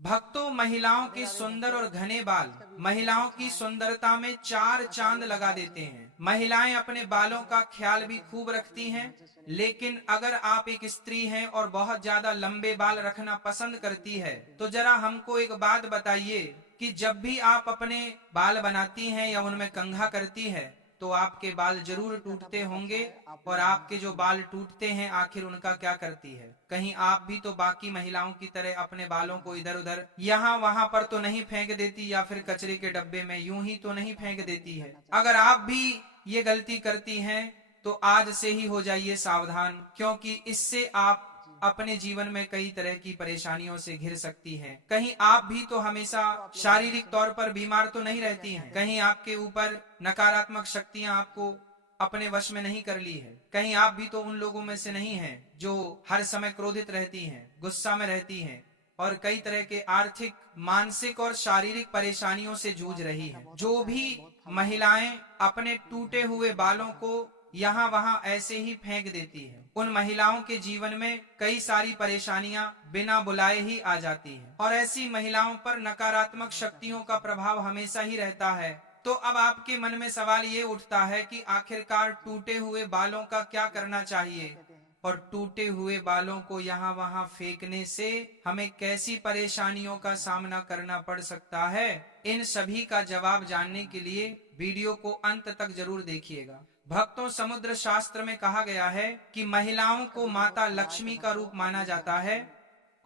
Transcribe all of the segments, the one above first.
भक्तों, महिलाओं के सुंदर और घने बाल महिलाओं की सुंदरता में चार चांद लगा देते हैं। महिलाएं अपने बालों का ख्याल भी खूब रखती हैं, लेकिन अगर आप एक स्त्री हैं और बहुत ज्यादा लंबे बाल रखना पसंद करती है, तो जरा हमको एक बात बताइए कि जब भी आप अपने बाल बनाती हैं या उनमें कंघा करती है, तो आपके बाल जरूर टूटते होंगे। और आपके जो बाल टूटते हैं, आखिर उनका क्या करती है? कहीं आप भी तो बाकी महिलाओं की तरह अपने बालों को इधर उधर यहाँ वहां पर तो नहीं फेंक देती, या फिर कचरे के डब्बे में यूं ही तो नहीं फेंक देती है? अगर आप भी ये गलती करती हैं, तो आज से ही हो जाइए सावधान, क्योंकि इससे आप अपने जीवन में कई तरह की परेशानियों से घिर सकती हैं। कहीं आप भी तो हमेशा शारीरिक तौर पर बीमार तो नहीं रहती हैं? कहीं आपके ऊपर नकारात्मक शक्तियां आपको अपने वश में नहीं कर ली है? कहीं आप भी तो उन लोगों में से नहीं हैं जो हर समय क्रोधित रहती हैं, गुस्सा में रहती हैं और कई तरह के आर्थिक, मानसिक और शारीरिक परेशानियों से जूझ रही हैं? जो भी महिलाएं अपने टूटे हुए बालों को यहाँ वहां ऐसे ही फेंक देती है, उन महिलाओं के जीवन में कई सारी परेशानियां बिना बुलाए ही आ जाती हैं, और ऐसी महिलाओं पर नकारात्मक शक्तियों का प्रभाव हमेशा ही रहता है। तो अब आपके मन में सवाल ये उठता है कि आखिरकार टूटे हुए बालों का क्या करना चाहिए, और टूटे हुए बालों को यहाँ वहां फेंकने से हमें कैसी परेशानियों का सामना करना पड़ सकता है? इन सभी का जवाब जानने के लिए वीडियो को अंत तक जरूर देखिएगा। भक्तों, समुद्र शास्त्र में कहा गया है कि महिलाओं को माता लक्ष्मी का रूप माना जाता है,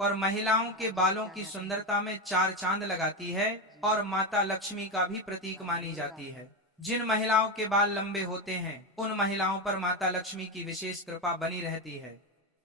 और महिलाओं के बालों की सुंदरता में चार चांद लगाती है, और माता लक्ष्मी का भी प्रतीक मानी जाती है। जिन महिलाओं के बाल लंबे होते हैं, उन महिलाओं पर माता लक्ष्मी की विशेष कृपा बनी रहती है,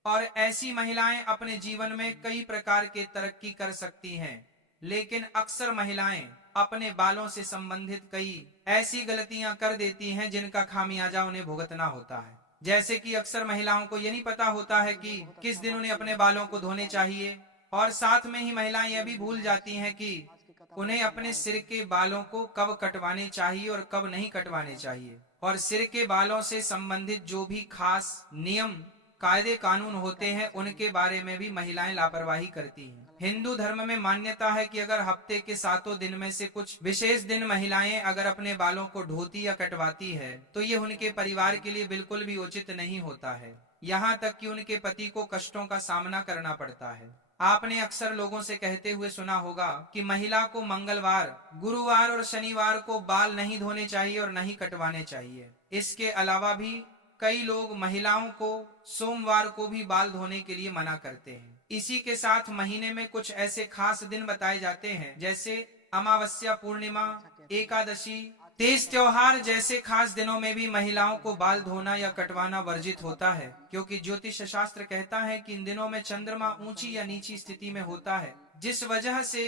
और ऐसी महिलाएं अपने जीवन में कई प्रकार के तरक्की कर सकती हैं। लेकिन अक्सर महिलाएं अपने बालों से संबंधित कई ऐसी गलतियां कर देती हैं जिनका खामियाजा उन्हें भुगतना होता है। जैसे कि अक्सर महिलाओं को ये नहीं पता होता है कि किस दिन उन्हें अपने बालों को धोने चाहिए, और साथ में ही महिलाएं यह भी भूल जाती हैं कि उन्हें अपने सिर के बालों को कब कटवाने चाहिए और कब नहीं कटवाने चाहिए। और सिर के बालों से संबंधित जो भी खास नियम, कायदे कानून होते हैं, उनके बारे में भी महिलाएं लापरवाही करती हैं। हिंदू धर्म में मान्यता है कि अगर हफ्ते के 7 दिन में से कुछ विशेष दिन महिलाएं अगर अपने बालों को धोती या कटवाती है, तो ये उनके परिवार के लिए बिल्कुल भी उचित नहीं होता है। यहाँ तक कि उनके पति को कष्टों का सामना करना पड़ता है। आपने अक्सर लोगों से कहते हुए सुना होगा कि महिला को मंगलवार, गुरुवार और शनिवार को बाल नहीं धोने चाहिए और नहीं कटवाने चाहिए। इसके अलावा भी कई लोग महिलाओं को सोमवार को भी बाल धोने के लिए मना करते हैं। इसी के साथ महीने में कुछ ऐसे खास दिन बताए जाते हैं, जैसे अमावस्या, पूर्णिमा, एकादशी, तीज त्योहार जैसे खास दिनों में भी महिलाओं को बाल धोना या कटवाना वर्जित होता है, क्योंकि ज्योतिष शास्त्र कहता है कि इन दिनों में चंद्रमा ऊंची या नीची स्थिति में होता है, जिस वजह से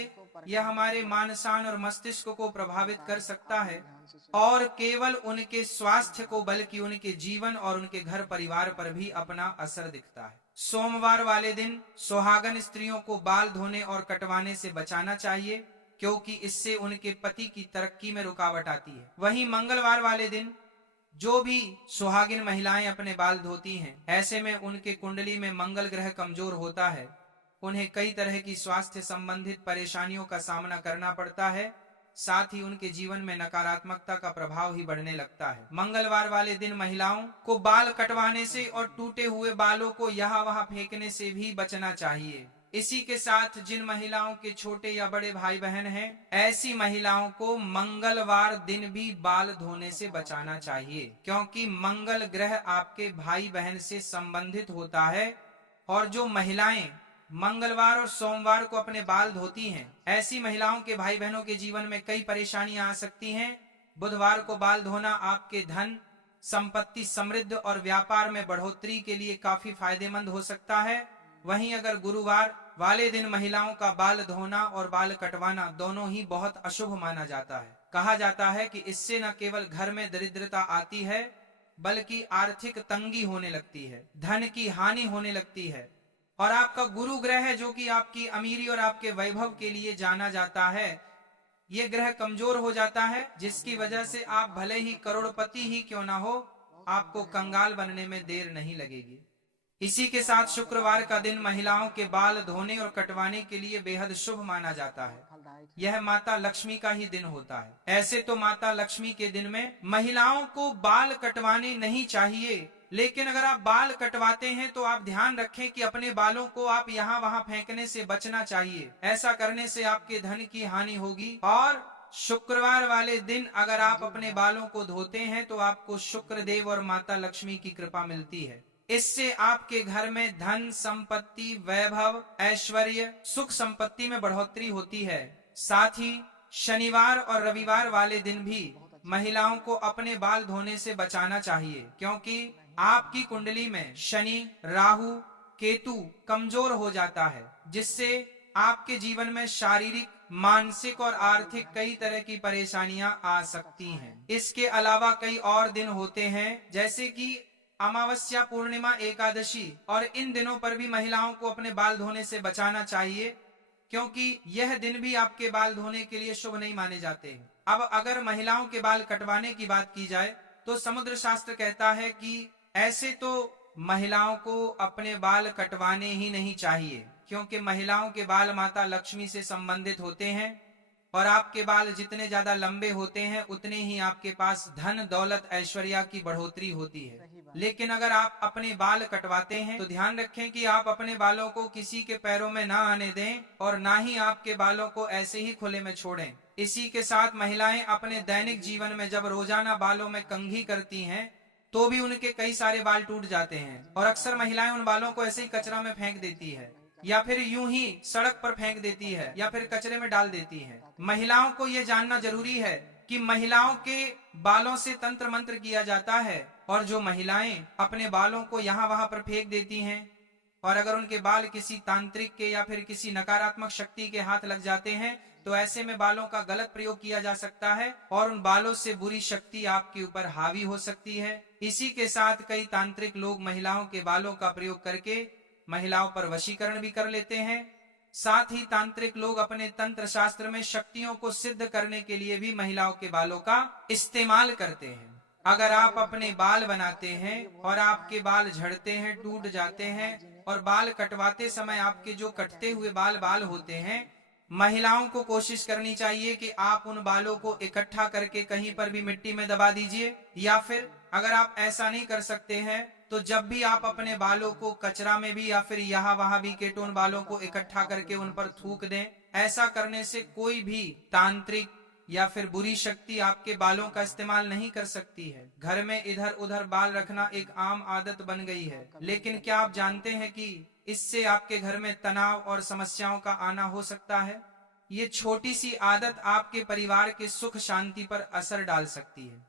यह हमारे मानसान और मस्तिष्क को प्रभावित कर सकता है, और केवल उनके स्वास्थ्य को बल्कि उनके जीवन और उनके घर परिवार पर भी अपना असर दिखता है। सोमवार वाले दिन सुहागन स्त्रियों को बाल धोने और कटवाने से बचाना चाहिए, क्योंकि इससे उनके पति की तरक्की में रुकावट आती है। वहीं मंगलवार वाले दिन जो भी सुहागिन महिलाएं अपने बाल धोती हैं, ऐसे में उनके कुंडली में मंगल ग्रह कमजोर होता है, उन्हें कई तरह की स्वास्थ्य संबंधित परेशानियों का सामना करना पड़ता है, साथ ही उनके जीवन में नकारात्मकता का प्रभाव ही बढ़ने लगता है। मंगलवार वाले दिन महिलाओं को बाल कटवाने से और टूटे हुए बालों को यहाँ वहां फेंकने से भी बचना चाहिए। इसी के साथ जिन महिलाओं के छोटे या बड़े भाई बहन हैं, ऐसी महिलाओं को मंगलवार दिन भी बाल धोने से बचाना चाहिए, क्योंकि मंगल ग्रह आपके भाई बहन से संबंधित होता है, और जो महिलाएं मंगलवार और सोमवार को अपने बाल धोती हैं, ऐसी महिलाओं के भाई बहनों के जीवन में कई परेशानियां आ सकती हैं। बुधवार को बाल धोना आपके धन, संपत्ति, समृद्धि और व्यापार में बढ़ोतरी के लिए काफी फायदेमंद हो सकता है। वहीं अगर गुरुवार वाले दिन महिलाओं का बाल धोना और बाल कटवाना दोनों ही बहुत अशुभ माना जाता है। कहा जाता है कि इससे न केवल घर में दरिद्रता आती है, बल्कि आर्थिक तंगी होने लगती है, धन की हानि होने लगती है, और आपका गुरु ग्रह है जो कि आपकी अमीरी और आपके वैभव के लिए जाना जाता है, ये ग्रह कमजोर हो जाता है, जिसकी वजह से आप भले ही करोड़पति ही क्यों ना हो, आपको कंगाल बनने में देर नहीं लगेगी। इसी के साथ शुक्रवार का दिन महिलाओं के बाल धोने और कटवाने के लिए बेहद शुभ माना जाता है। यह माता लक्ष्मी का ही दिन होता है। ऐसे तो माता लक्ष्मी के दिन में महिलाओं को बाल कटवाने नहीं चाहिए, लेकिन अगर आप बाल कटवाते हैं तो आप ध्यान रखें कि अपने बालों को आप यहाँ वहाँ फेंकने से बचना चाहिए। ऐसा करने से आपके धन की हानि होगी। और शुक्रवार वाले दिन अगर आप अपने बालों को धोते हैं तो आपको शुक्र देव और माता लक्ष्मी की कृपा मिलती है। इससे आपके घर में धन, संपत्ति, वैभव, ऐश्वर्य, सुख संपत्ति में बढ़ोतरी होती है। साथ ही शनिवार और रविवार वाले दिन भी महिलाओं को अपने बाल धोने से बचाना चाहिए, क्योंकि आपकी कुंडली में शनि, राहु, केतु कमजोर हो जाता है, जिससे आपके जीवन में शारीरिक, मानसिक और आर्थिक कई तरह की परेशानियां आ सकती हैं। इसके अलावा कई और दिन होते हैं, जैसे कि अमावस्या, पूर्णिमा, एकादशी, और इन दिनों पर भी महिलाओं को अपने बाल धोने से बचाना चाहिए, क्योंकि यह दिन भी आपके बाल धोने के लिए शुभ नहीं माने जाते हैं। अब अगर महिलाओं के बाल कटवाने की बात की जाए तो समुद्र शास्त्र कहता है कि ऐसे तो महिलाओं को अपने बाल कटवाने ही नहीं चाहिए, क्योंकि महिलाओं के बाल माता लक्ष्मी से संबंधित होते हैं, और आपके बाल जितने ज्यादा लंबे होते हैं उतने ही आपके पास धन, दौलत, ऐश्वर्या की बढ़ोतरी होती है। लेकिन अगर आप अपने बाल कटवाते हैं तो ध्यान रखें कि आप अपने बालों को किसी के पैरों में ना आने दें, और ना ही आपके बालों को ऐसे ही खुले में छोड़ें। इसी के साथ महिलाएं अपने दैनिक जीवन में जब रोजाना बालों में कंघी करती हैं तो भी उनके कई सारे बाल टूट जाते हैं, और अक्सर महिलाएं उन बालों को ऐसे ही कचरा में फेंक देती है, या फिर यूं ही सड़क पर फेंक देती है, या फिर कचरे में डाल देती है। महिलाओं को यह जानना जरूरी है कि महिलाओं के बालों से तंत्र मंत्र किया जाता है, और जो महिलाएं अपने बालों को यहाँ वहां पर फेंक देती हैं, और अगर उनके बाल किसी तांत्रिक के या फिर किसी नकारात्मक शक्ति के हाथ लग जाते हैं तो ऐसे में बालों का गलत प्रयोग किया जा सकता है, और उन बालों से बुरी शक्ति आपके ऊपर हावी हो सकती है। इसी के साथ कई तांत्रिक लोग महिलाओं के बालों का प्रयोग करके महिलाओं पर वशीकरण भी कर लेते हैं। साथ ही तांत्रिक लोग अपने तंत्र शास्त्र में शक्तियों को सिद्ध करने के लिए भी महिलाओं के बालों का इस्तेमाल करते हैं। अगर आप अपने बाल बनाते हैं और आपके बाल झड़ते हैं, टूट जाते हैं, और बाल कटवाते समय आपके जो कटते हुए बाल होते हैं, महिलाओं को कोशिश करनी चाहिए कि आप उन बालों को इकट्ठा करके कहीं पर भी मिट्टी में दबा दीजिए, या फिर अगर आप ऐसा नहीं कर सकते हैं तो जब भी आप अपने बालों को कचरा में भी या फिर यहाँ वहां भी केटोन बालों को इकट्ठा करके उन पर थूक दें। ऐसा करने से कोई भी तांत्रिक या फिर बुरी शक्ति आपके बालों का इस्तेमाल नहीं कर सकती है। घर में इधर उधर बाल रखना एक आम आदत बन गई है, लेकिन क्या आप जानते हैं कि इससे आपके घर में तनाव और समस्याओं का आना हो सकता है। ये छोटी सी आदत आपके परिवार के सुख शांति पर असर डाल सकती है।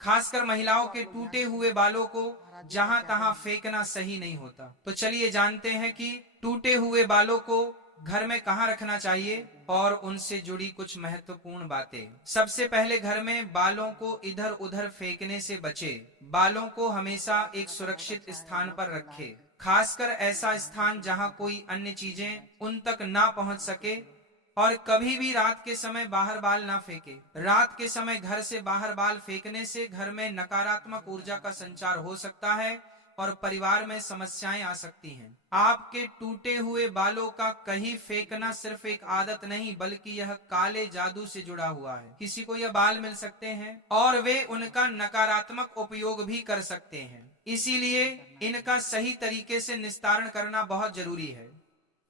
खासकर महिलाओं के टूटे हुए बालों को जहां तहां फेंकना सही नहीं होता। तो चलिए जानते हैं कि टूटे हुए बालों को घर में कहां रखना चाहिए और उनसे जुड़ी कुछ महत्वपूर्ण बातें। सबसे पहले घर में बालों को इधर उधर फेंकने से बचे। बालों को हमेशा एक सुरक्षित स्थान पर रखें, खासकर ऐसा स्थान जहां कोई अन्य चीजें उन तक ना पहुंच सके, और कभी भी रात के समय बाहर बाल ना फेंके। रात के समय घर से बाहर बाल फेंकने से घर में नकारात्मक ऊर्जा का संचार हो सकता है और परिवार में समस्याएं आ सकती हैं। आपके टूटे हुए बालों का कहीं फेंकना सिर्फ एक आदत नहीं, बल्कि यह काले जादू से जुड़ा हुआ है। किसी को यह बाल मिल सकते हैं और वे उनका नकारात्मक उपयोग भी कर सकते हैं, इसीलिए इनका सही तरीके से निस्तारण करना बहुत जरूरी है।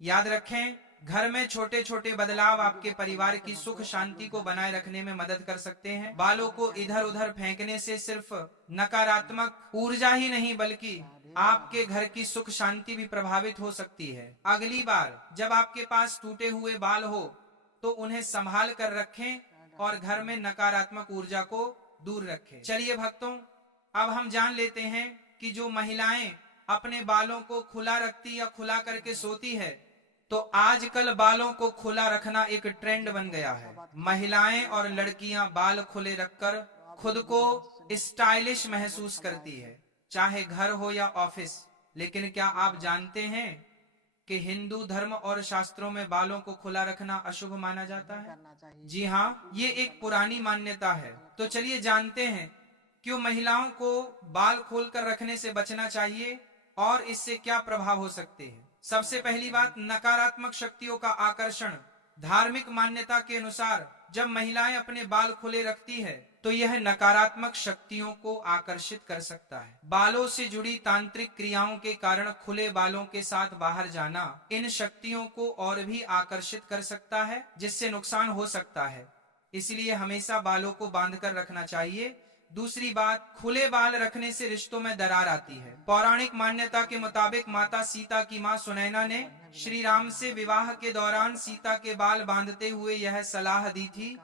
याद रखें, घर में छोटे छोटे बदलाव आपके परिवार की सुख शांति को बनाए रखने में मदद कर सकते हैं। बालों को इधर उधर फेंकने से सिर्फ नकारात्मक ऊर्जा ही नहीं, बल्कि आपके घर की सुख शांति भी प्रभावित हो सकती है। अगली बार जब आपके पास टूटे हुए बाल हो तो उन्हें संभाल कर रखें और घर में नकारात्मक ऊर्जा को दूर रखें। चलिए भक्तों, अब हम जान लेते हैं कि जो महिलाएं अपने बालों को खुला रखती या खुला करके सोती है, तो आजकल बालों को खुला रखना एक ट्रेंड बन गया है। महिलाएं और लड़कियां बाल खुले रखकर खुद को स्टाइलिश महसूस करती है, चाहे घर हो या ऑफिस। लेकिन क्या आप जानते हैं कि हिंदू धर्म और शास्त्रों में बालों को खुला रखना अशुभ माना जाता है? जी हाँ, ये एक पुरानी मान्यता है। तो चलिए जानते हैं क्यों महिलाओं को बाल खोलकर रखने से बचना चाहिए और इससे क्या प्रभाव हो सकते हैं। सबसे पहली बात, नकारात्मक शक्तियों का आकर्षण। धार्मिक मान्यता के अनुसार जब महिलाएं अपने बाल खुले रखती है तो यह नकारात्मक शक्तियों को आकर्षित कर सकता है। बालों से जुड़ी तांत्रिक क्रियाओं के कारण खुले बालों के साथ बाहर जाना इन शक्तियों को और भी आकर्षित कर सकता है, जिससे नुकसान हो सकता है। इसलिए हमेशा बालों को बांधकर रखना चाहिए। दूसरी बात, खुले बाल रखने से रिश्तों में दरार आती है। पौराणिक मान्यता के मुताबिक माता सीता की मां सुनैना ने श्री राम से विवाह के दौरान सीता के बाल बांधते हुए यह सलाह दी थी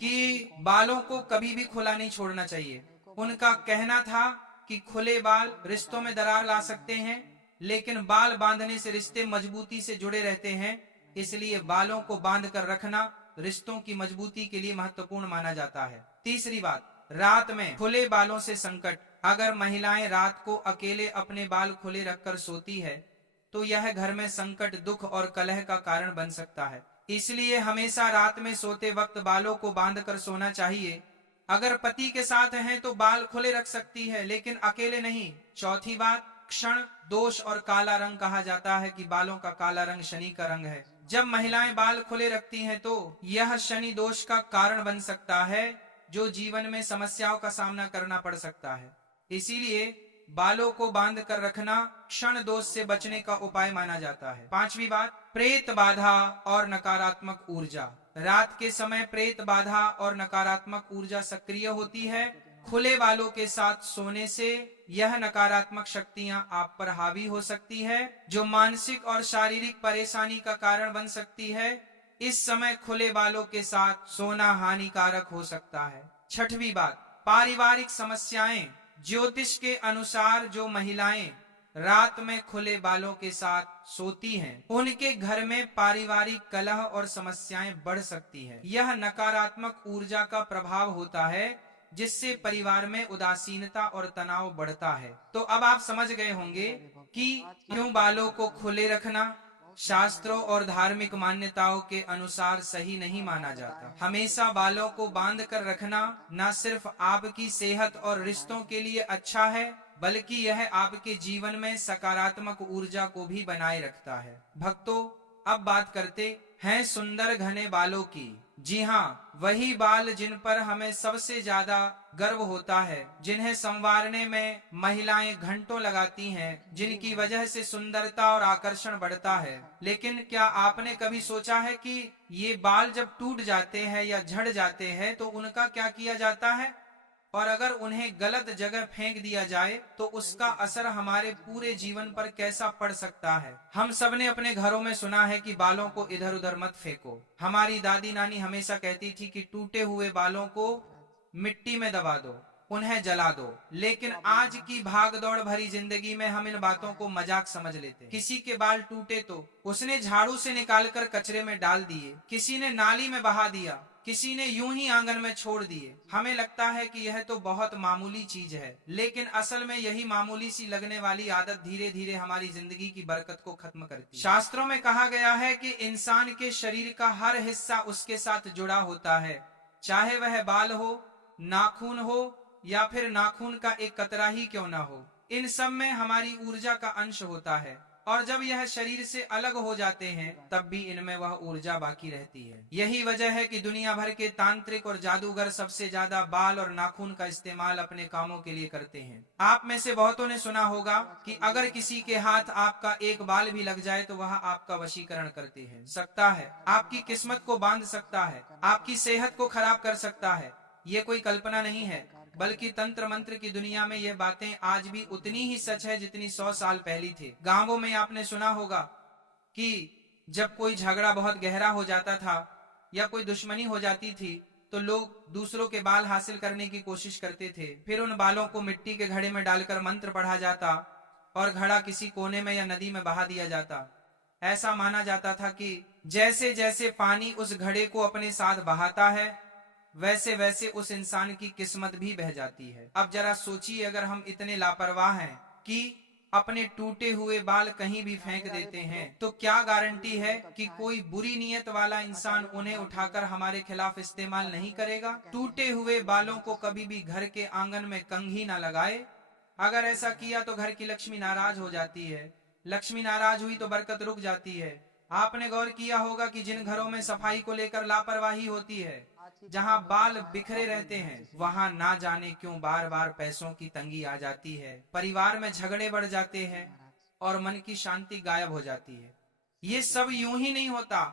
कि बालों को कभी भी खुला नहीं छोड़ना चाहिए। उनका कहना था कि खुले बाल रिश्तों में दरार ला सकते हैं, लेकिन बाल बांधने से रिश्ते मजबूती से जुड़े रहते हैं। इसलिए बालों को बांध कर रखना रिश्तों की मजबूती के लिए महत्वपूर्ण माना जाता है। तीसरी बात, रात में खुले बालों से संकट। अगर महिलाएं रात को अकेले अपने बाल खुले रखकर सोती है तो यह घर में संकट, दुख और कलह का कारण बन सकता है। इसलिए हमेशा रात में सोते वक्त बालों को बांधकर सोना चाहिए। अगर पति के साथ हैं तो बाल खुले रख सकती है, लेकिन अकेले नहीं। चौथी बात, क्षण दोष और काला रंग। कहा जाता है कि बालों का काला रंग शनि का रंग है। जब महिलाएं बाल खुले रखती हैं तो यह शनि दोष का कारण बन सकता है, जो जीवन में समस्याओं का सामना करना पड़ सकता है। इसीलिए बालों को बांध कर रखना क्षण दोष से बचने का उपाय माना जाता है। पांचवी बात, प्रेत बाधा और नकारात्मक ऊर्जा। रात के समय प्रेत बाधा और नकारात्मक ऊर्जा सक्रिय होती है। खुले बालों के साथ सोने से यह नकारात्मक शक्तियां आप पर हावी हो सकती है, जो मानसिक और शारीरिक परेशानी का कारण बन सकती है। इस समय खुले बालों के साथ सोना हानिकारक हो सकता है। छठवीं बात, पारिवारिक समस्याएं। ज्योतिष के अनुसार जो महिलाएं रात में खुले बालों के साथ सोती हैं, उनके घर में पारिवारिक कलह और समस्याएं बढ़ सकती है। यह नकारात्मक ऊर्जा का प्रभाव होता है, जिससे परिवार में उदासीनता और तनाव बढ़ता है। तो अब आप समझ गए होंगे कि क्यों बालों को खुले रखना शास्त्रों और धार्मिक मान्यताओं के अनुसार सही नहीं माना जाता। हमेशा बालों को बांध कर रखना न सिर्फ आपकी सेहत और रिश्तों के लिए अच्छा है, बल्कि यह आपके जीवन में सकारात्मक ऊर्जा को भी बनाए रखता है। भक्तों, अब बात करते हैं सुंदर घने बालों की। जी हाँ, वही बाल जिन पर हमें सबसे ज्यादा गर्व होता है, जिन्हें संवारने में महिलाएं घंटों लगाती हैं, जिनकी वजह से सुंदरता और आकर्षण बढ़ता है। लेकिन क्या आपने कभी सोचा है कि ये बाल जब टूट जाते हैं या झड़ जाते हैं तो उनका क्या किया जाता है, और अगर उन्हें गलत जगह फेंक दिया जाए तो उसका असर हमारे पूरे जीवन पर कैसा पड़ सकता है। हम सबने अपने घरों में सुना है कि बालों को इधर उधर मत फेंको। हमारी दादी नानी हमेशा कहती थी कि टूटे हुए बालों को मिट्टी में दबा दो, उन्हें जला दो। लेकिन आज की भागदौड़ भरी जिंदगी में हम इन बातों को मजाक समझ लेते हैं। किसी के बाल टूटे तो उसने झाड़ू से निकालकर कचरे में डाल दिए, किसी ने नाली में बहा दिया, किसी ने यूं ही आंगन में छोड़ दिए। हमें लगता है कि यह तो बहुत मामूली चीज है, लेकिन असल में यही मामूली सी लगने वाली आदत धीरे धीरे हमारी जिंदगी की बरकत को खत्म करती है। शास्त्रों में कहा गया है कि इंसान के शरीर का हर हिस्सा उसके साथ जुड़ा होता है, चाहे वह बाल हो, नाखून हो या फिर नाखून का एक कतरा ही क्यों ना हो। इन सब में हमारी ऊर्जा का अंश होता है, और जब यह शरीर से अलग हो जाते हैं तब भी इनमें वह ऊर्जा बाकी रहती है। यही वजह है कि दुनिया भर के तांत्रिक और जादूगर सबसे ज्यादा बाल और नाखून का इस्तेमाल अपने कामों के लिए करते हैं। आप में से बहुतों ने सुना होगा कि अगर किसी के हाथ आपका एक बाल भी लग जाए तो वह आपका वशीकरण करते हैं, सकता है, आपकी किस्मत को बांध सकता है, आपकी सेहत को खराब कर सकता है। ये कोई कल्पना नहीं है, बल्कि तंत्र मंत्र की दुनिया में यह बातें आज भी उतनी ही सच है जितनी 100 साल पहली थी। गांवों में आपने सुना होगा कि जब कोई झगड़ा बहुत गहरा हो जाता था या कोई दुश्मनी हो जाती थी तो लोग दूसरों के बाल हासिल करने की कोशिश करते थे। फिर उन बालों को मिट्टी के घड़े में डालकर मंत्र पढ़ा जाता और घड़ा किसी कोने में या नदी में बहा दिया जाता। ऐसा माना जाता था कि जैसे जैसे पानी उस घड़े को अपने साथ बहाता है, वैसे वैसे उस इंसान की किस्मत भी बह जाती है। अब जरा सोचिए, अगर हम इतने लापरवाह हैं कि अपने टूटे हुए बाल कहीं भी फेंक देते हैं, तो क्या गारंटी है कि कोई बुरी नीयत वाला इंसान उन्हें उठाकर हमारे खिलाफ इस्तेमाल नहीं करेगा। टूटे हुए बालों को कभी भी घर के आंगन में कंघी ना लगाए, अगर ऐसा किया तो घर की लक्ष्मी नाराज हो जाती है, लक्ष्मी नाराज हुई तो बरकत रुक जाती है। आपने गौर किया होगा कि जिन घरों में सफाई को लेकर लापरवाही होती है, जहां बाल बिखरे रहते हैं, वहां ना जाने क्यों बार बार पैसों की तंगी आ जाती है, परिवार में झगड़े बढ़ जाते हैं और मन की शांति गायब हो जाती है। ये सब यूं ही नहीं होता।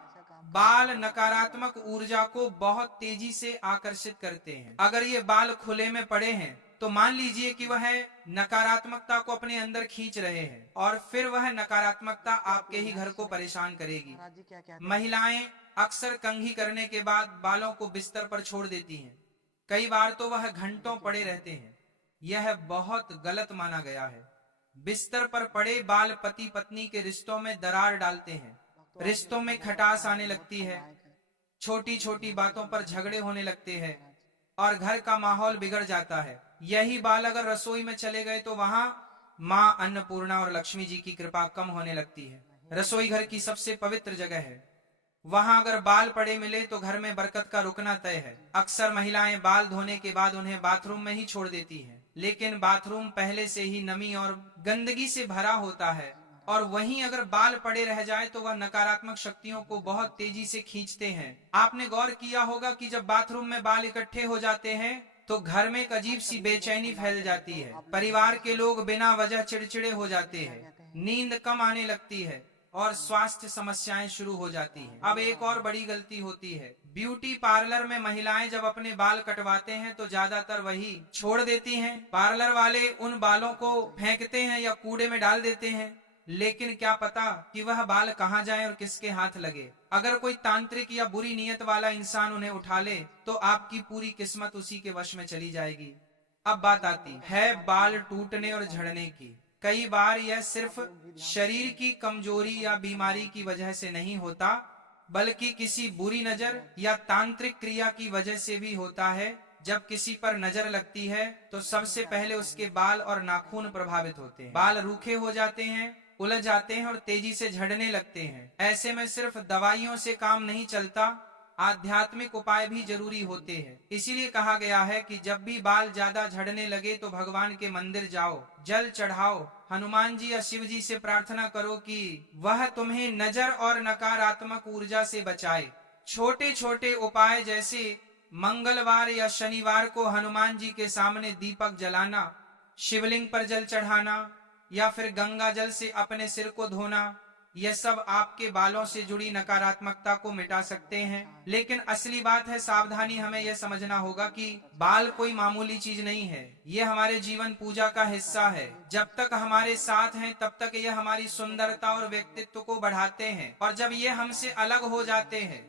बाल नकारात्मक ऊर्जा को बहुत तेजी से आकर्षित करते हैं। अगर ये बाल खुले में पड़े हैं तो मान लीजिए कि वह नकारात्मकता को अपने अंदर खींच रहे हैं और फिर वह नकारात्मकता आपके ही घर को परेशान करेगी। महिलाएं अक्सर कंघी करने के बाद बालों को बिस्तर पर छोड़ देती हैं। कई बार तो वह घंटों पड़े रहते हैं। यह बहुत गलत माना गया है। बिस्तर पर पड़े बाल पति पत्नी के रिश्तों में दरार डालते हैं, रिश्तों में खटास आने लगती है, छोटी छोटी बातों पर झगड़े होने लगते हैं और घर का माहौल बिगड़ जाता है। यही बाल अगर रसोई में चले गए तो वहां माँ अन्नपूर्णा और लक्ष्मी जी की कृपा कम होने लगती है। रसोई घर की सबसे पवित्र जगह है, वहां अगर बाल पड़े मिले तो घर में बरकत का रुकना तय है। अक्सर महिलाएं बाल धोने के बाद उन्हें बाथरूम में ही छोड़ देती हैं, लेकिन बाथरूम पहले से ही नमी और गंदगी से भरा होता है और वहीं अगर बाल पड़े रह जाए तो वह नकारात्मक शक्तियों को बहुत तेजी से खींचते हैं। आपने गौर किया होगा कि जब बाथरूम में बाल इकट्ठे हो जाते हैं तो घर में एक अजीब सी बेचैनी फैल जाती है। परिवार के लोग बिना वजह चिड़चिड़े हो जाते हैं, नींद कम आने लगती है और स्वास्थ्य समस्याएं शुरू हो जाती हैं। अब एक और बड़ी गलती होती है। ब्यूटी पार्लर में महिलाएं जब अपने बाल कटवाते हैं तो ज्यादातर वही छोड़ देती हैं। पार्लर वाले उन बालों को फेंकते हैं या कूड़े में डाल देते हैं, लेकिन क्या पता कि वह बाल कहाँ जाए और किसके हाथ लगे। अगर कोई तांत्रिक या बुरी नीयत वाला इंसान उन्हें उठा ले तो आपकी पूरी किस्मत उसी के वश में चली जाएगी। अब बात आती है बाल टूटने और झड़ने की। कई बार यह सिर्फ शरीर की कमजोरी या बीमारी की वजह से नहीं होता, बल्कि किसी बुरी नजर या तांत्रिक क्रिया की वजह से भी होता है। जब किसी पर नजर लगती है तो सबसे पहले उसके बाल और नाखून प्रभावित होते हैं। बाल रूखे हो जाते हैं, उलझ जाते हैं और तेजी से झड़ने लगते हैं। ऐसे में सिर्फ दवाइयों से काम नहीं चलता, आध्यात्मिक उपाय भी जरूरी होते हैं। इसीलिए कहा गया है कि जब भी बाल ज्यादा झड़ने लगे तो भगवान के मंदिर जाओ, जल चढ़ाओ, हनुमान जी या शिव जी से प्रार्थना करो कि वह तुम्हें नजर और नकारात्मक ऊर्जा से बचाए। छोटे छोटे उपाय जैसे मंगलवार या शनिवार को हनुमान जी के सामने दीपक जलाना, शिवलिंग पर जल चढ़ाना या फिर गंगा जल से अपने सिर को धोना, यह सब आपके बालों से जुड़ी नकारात्मकता को मिटा सकते हैं। लेकिन असली बात है, सावधानी हमें यह समझना होगा कि बाल कोई मामूली चीज नहीं है। ये हमारे जीवन पूजा का हिस्सा है। जब तक हमारे साथ हैं तब तक ये हमारी सुंदरता और व्यक्तित्व को बढ़ाते हैं, और जब ये हमसे अलग हो जाते हैं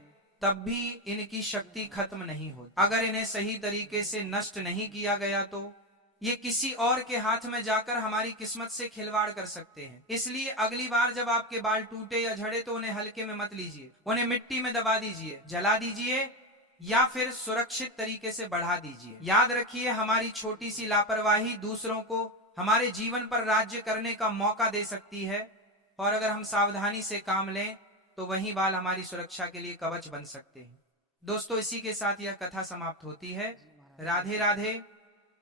तब भी इनकी शक्ति खत्म नहीं होती। अगर इन्हें सही तरीके से नष्ट नहीं किया गया तो ये किसी और के हाथ में जाकर हमारी किस्मत से खिलवाड़ कर सकते हैं। इसलिए अगली बार जब आपके बाल टूटे या झड़े तो उन्हें हल्के में मत लीजिए, उन्हें मिट्टी में दबा दीजिए, जला दीजिए या फिर सुरक्षित तरीके से बढ़ा दीजिए। याद रखिए, हमारी छोटी सी लापरवाही दूसरों को हमारे जीवन पर राज्य करने का मौका दे सकती है, और अगर हम सावधानी से काम लें तो वही बाल हमारी सुरक्षा के लिए कवच बन सकते हैं। दोस्तों, इसी के साथ यह कथा समाप्त होती है। राधे राधे।